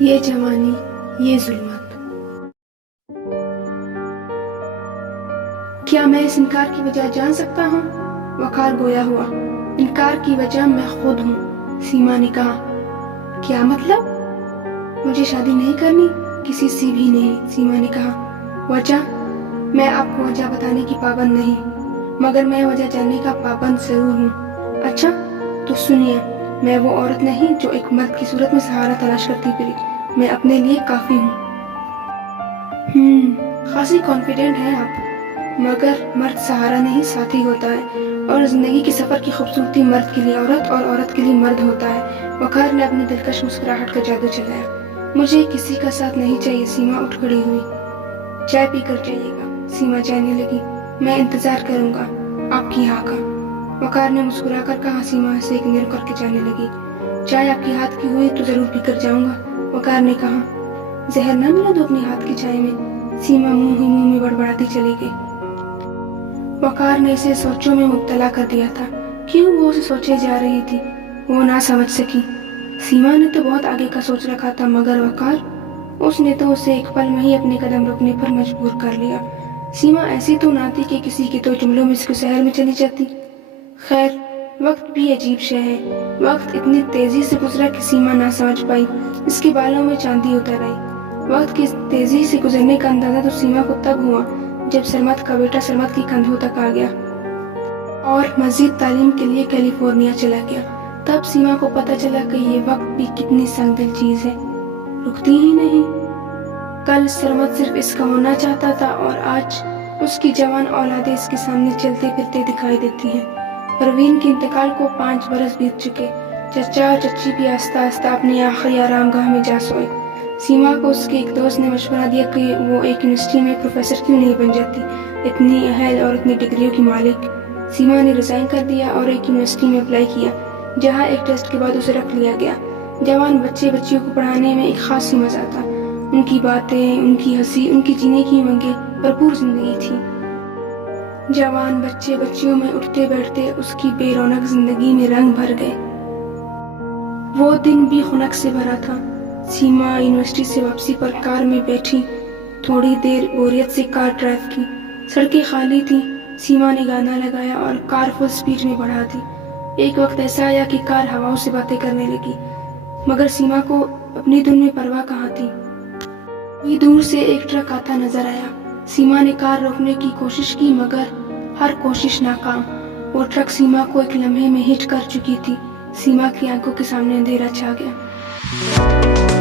یہ جوانی، یہ ظلمت، کیا میں اس انکار کی وجہ جان سکتا ہوں؟ وقار گویا ہوا، انکار کی وجہ میں خود ہوں۔ سیما نے کہا، کیا مطلب؟ مجھے شادی نہیں کرنی؟ کسی سے بھی نہیں۔ سیما نے کہا، وجہ؟ میں آپ کو وجہ بتانے کی پابند نہیں، مگر میں وجہ جاننے کا پابند ضرور ہوں۔ اچھا تو سنیے، میں وہ عورت نہیں جو ایک مرد کی صورت میں سہارا تلاش کرتی پھری۔ میں اپنے لیے کافی ہوں۔ خاصی کانفیڈنٹ ہیں آپ، مگر مرد سہارا نہیں ساتھی ہوتا ہے، اور زندگی کے سفر کی خوبصورتی مرد کے لیے عورت اور عورت کے لیے مرد ہوتا ہے۔ وقار نے اپنی دلکش مسکراہٹ کا جادو چلایا۔ مجھے کسی کا ساتھ نہیں چاہیے۔ سیما اٹھ کھڑی ہوئی۔ چائے پی کر جائیے گا۔ سیما جانے لگی۔ میں انتظار کروں گا آپ کی ہاں کا، وقار نے مسکرا کر کہا۔ سیما سے ایک نیر کر کے جانے لگی۔ چائے آپ کے ہاتھ کی ہوئی تو ضرور پی کر جاؤں گا، وقار نے کہا۔ زہر نہ ملا دو اپنے ہاتھ کی چائے میں؟ سیما منہ میں بڑبڑاتی چلی گئی۔ وقار نے اسے سوچوں میں مبتلا کر دیا تھا۔ کیوں وہ اسے سوچے جا رہی تھی، وہ نہ سمجھ سکی۔ سیما نے تو بہت آگے کا سوچ رکھا تھا، مگر وقار، اس نے تو اسے ایک پل میں ہی اپنے قدم رکنے پر مجبور کر لیا۔ سیما ایسی تو نہ تھی کہ کسی کے تو جملوں میں اس کو شہر میں چلی جاتی۔ خیر، وقت بھی عجیب شے ہے۔ وقت اتنی تیزی سے گزرا کہ سیما نہ سمجھ پائی، اس کے بالوں میں چاندی اتر آئی۔ وقت کی تیزی سے گزرنے کا اندازہ تو سیما کو تب ہوا جب سرمد کا بیٹا سرمد کی کندھوں تک آ گیا اور مزید تعلیم کے لیے کیلیفورنیا چلا گیا۔ تب سیما کو پتہ چلا کہ یہ وقت بھی کتنی سنگ دل چیز ہے، رکتی ہی نہیں۔ کل سرمد صرف اس کا ہونا چاہتا تھا، اور آج اس کی جوان اولادیں اس کے سامنے چلتے پھرتے دکھائی دیتی ہیں۔ پروین کے انتقال کو 5 برس بیت چکے۔ چچا اور چچی بھی آہستہ آہستہ اپنی آخری آرام گاہ میں جا سوئے۔ سیما کو اس کے ایک دوست نے مشورہ دیا کہ وہ ایک یونیورسٹی میں پروفیسر کیوں نہیں بن جاتی، اتنی اہل اور اتنی ڈگریوں کی مالک۔ سیما نے ریزائن کر دیا اور ایک یونیورسٹی میں اپلائی کیا، جہاں ایک ٹیسٹ کے بعد اسے رکھ لیا گیا۔ جوان بچیوں کو پڑھانے میں ایک خاصی مزہ تھا۔ ان کی باتیں، ان کی ہنسی، ان کی جینے کی امنگیں بھرپور زندگی تھی۔ جوان بچیوں میں اٹھتے بیٹھتے اس کی بے رونق زندگی میں رنگ بھر گئے۔ وہ دن بھی خنک سے بھرا تھا۔ سیما یونیورسٹی سے واپسی پر کار میں بیٹھی تھوڑی دیر بوریت سے کار ڈرائیو کی۔ سڑکیں خالی تھیں۔ سیما نے گانا لگایا اور کار فل سپیڈ میں بڑھا دی۔ ایک وقت ایسا آیا کہ کار ہواؤں سے باتیں کرنے لگی، مگر سیما کو اپنی دھن میں پرواہ کہاں تھی۔ یہ دور سے ایک ٹرک آتا نظر آیا۔ سیما نے کار روکنے کی کوشش کی، مگر ہر کوشش ناکام۔ وہ ٹرک سیما کو ایک لمحے میں ہٹ کر چکی تھی۔ سیما کی آنکھوں کے سامنے اندھیرا چھا گیا۔